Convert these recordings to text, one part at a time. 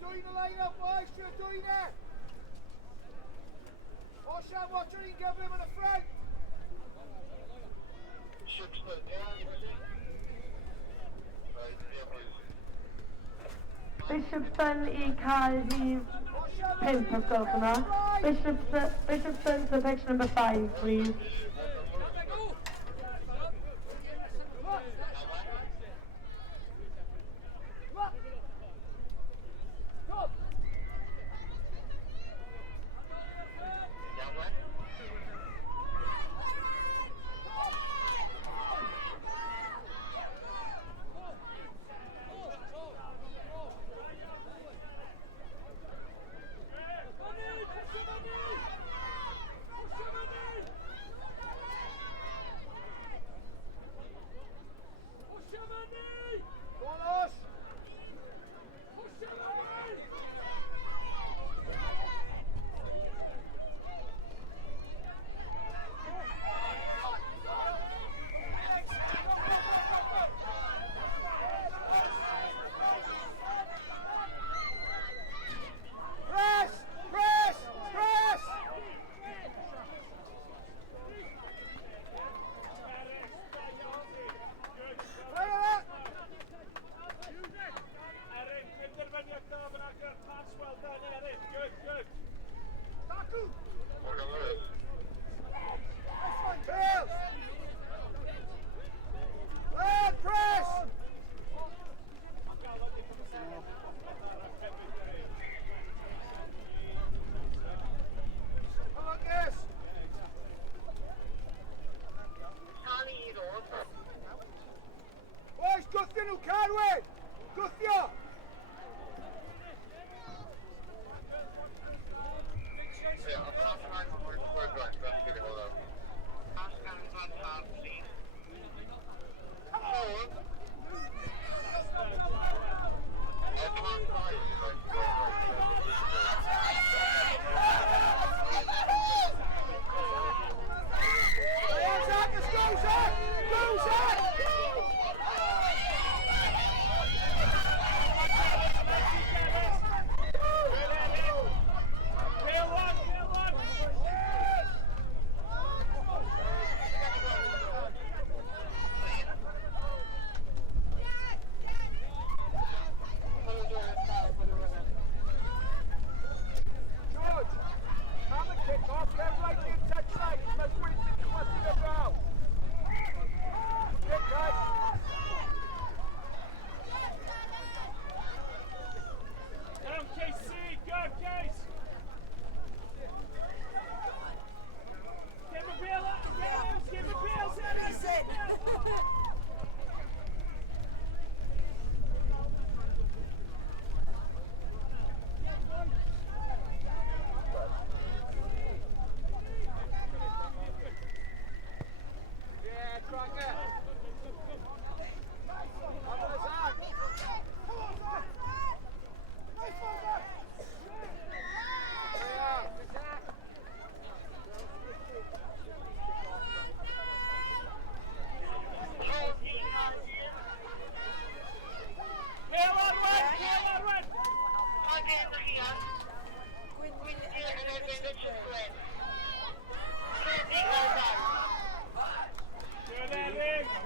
Doing the line up, boys, you're doing it! Ocean, watch her in, give him in the front! Bishopson i car rhif 5 os gwelwch yna. Bishopson to page number 5, please. Boys, gwthio nhw, Carwyn! Gwthio! Good, Eric!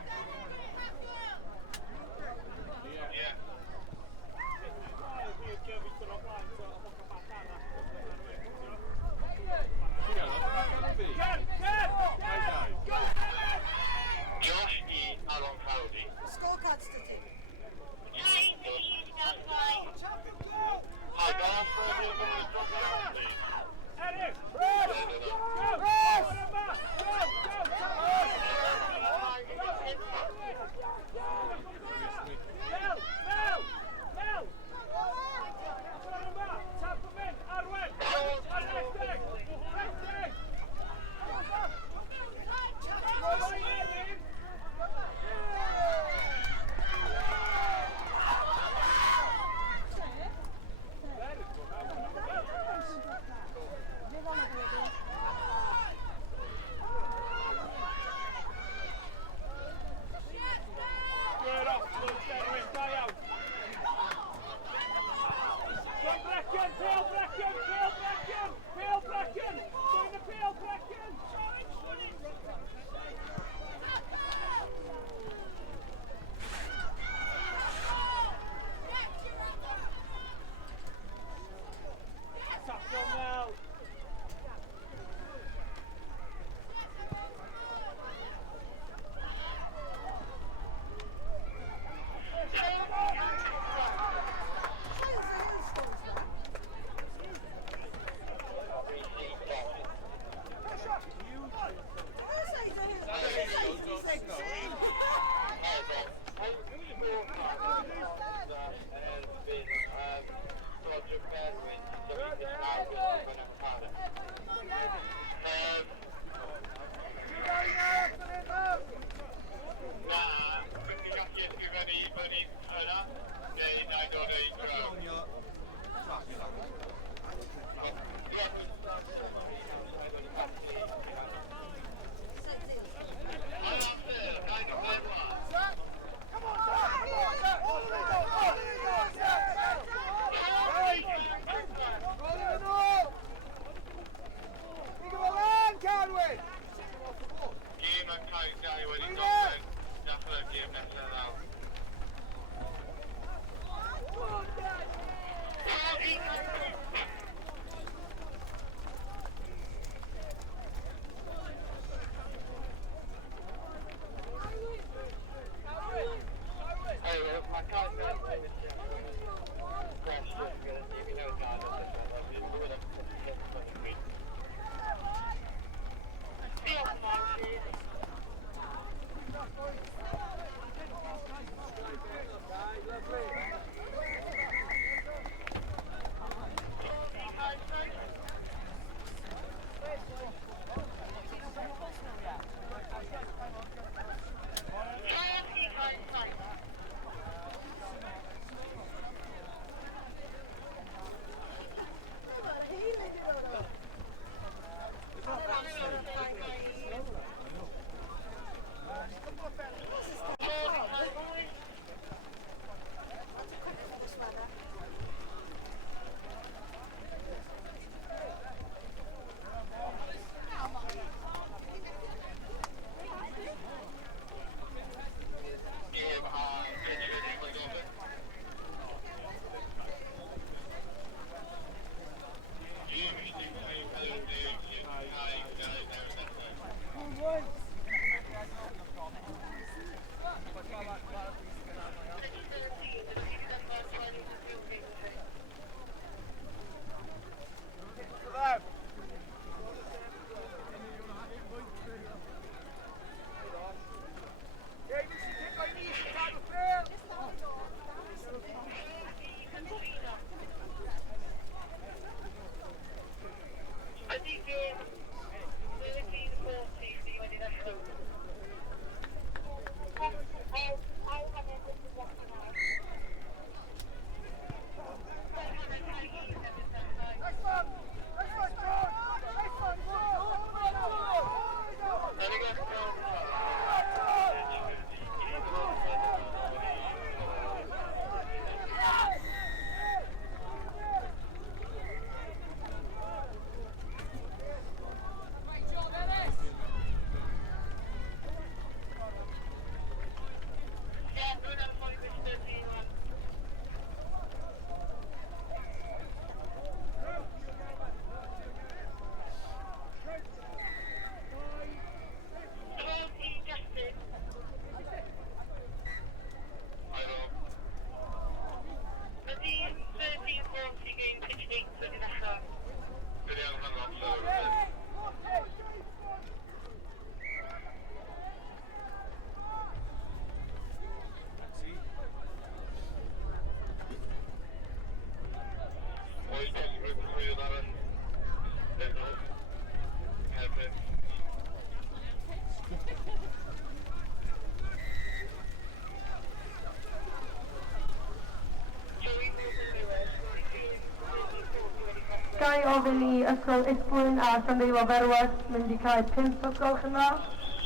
Gai ofyn i ysgol Isbwyn a Llandeilo Ferwas mynd i cael 5 o gwelwch yn dda.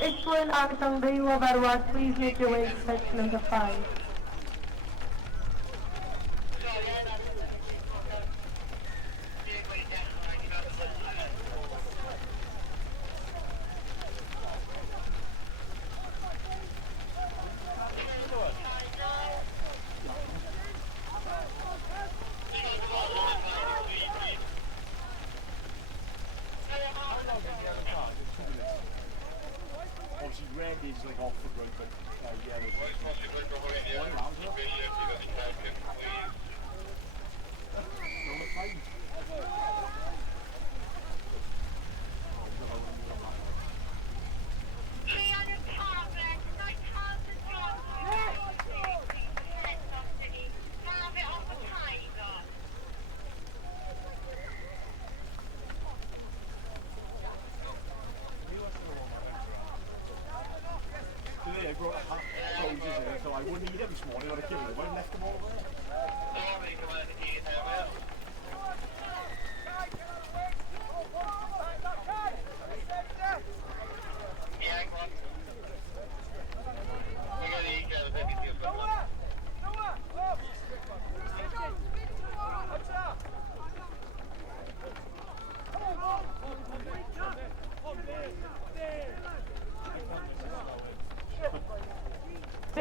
Isbwyn a Llandeilo Ferwas, please make your way to pitch number 5. Obviously red is like off the road, but yellow is one round, isn't it? Number 5. Today I brought a hat roses in it, so I wouldn't eat it this morning. I'd have given it away and left them all there.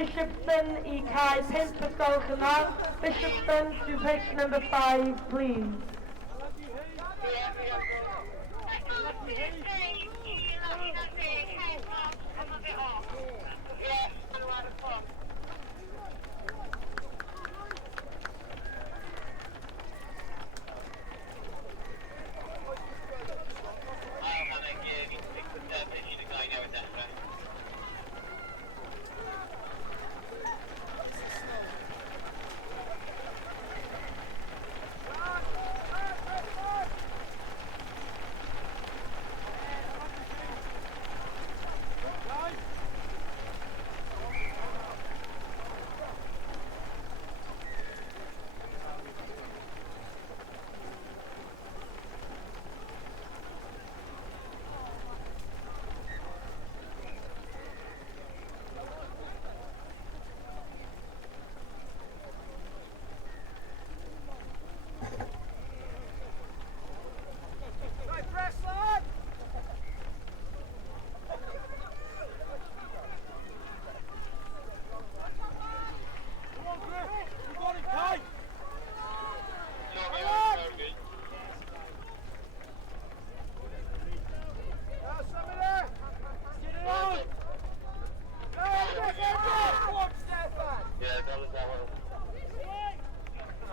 Bishopston i cael 5 ysgol cynnar. Bishopston to pitch number 5, please. Right, press, lad! Come on, Griff! You got it, Kai! Now, somebody! Get it on! Go, Griff, go on, Stefan! Yeah, that was that one.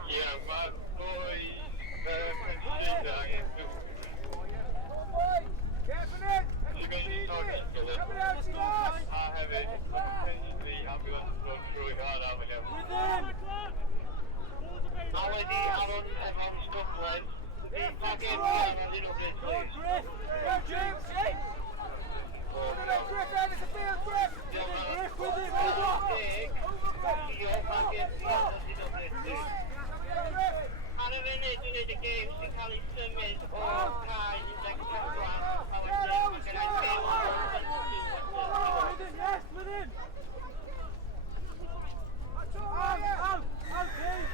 Yeah, my boy, Careful in! You mean you Easy. talking to them? Coming out, you guys! I have it. The ambulance run through hard out again. Already, I'm on Scotland. The packet, I'm a little bit late. Go, Jim! Put it up, Griff, out of the field, Griff! Griff with it, move up! Your packet, I'm a little bit late. Griff! I'm a minute into the game, so Cali Summit, all kinds of like I was saying, Yes, within! Out! Out, please!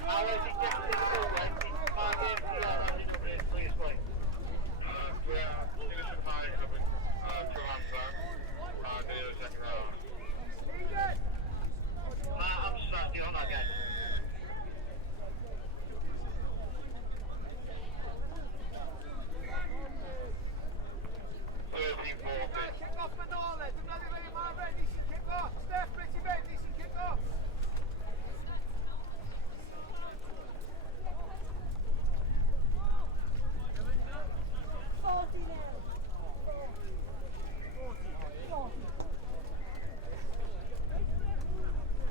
I was expecting forward. Packet, I'm a little bit please, please. Yeah, give us some time coming from Amsterdam. The second round. Easy! I'm starting on again. Kick off the door, lad. I'm not even my red. Decent kick off. Steph, pretty big. Decent kick off.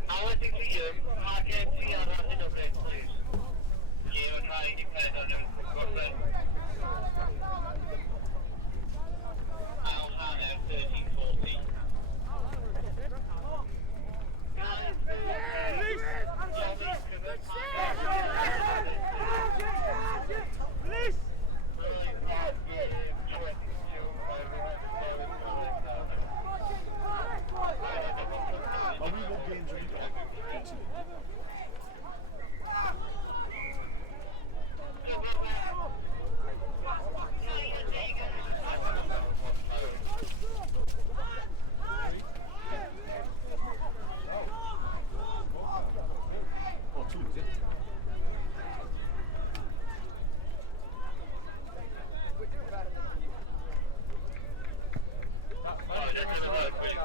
I want to see you. I can't see you on the little bit, please. You're trying to depend on him. I'll have it 1340. Police! Well, we won't be injured. Oh, two, is it? Oh, that's in the road, will you?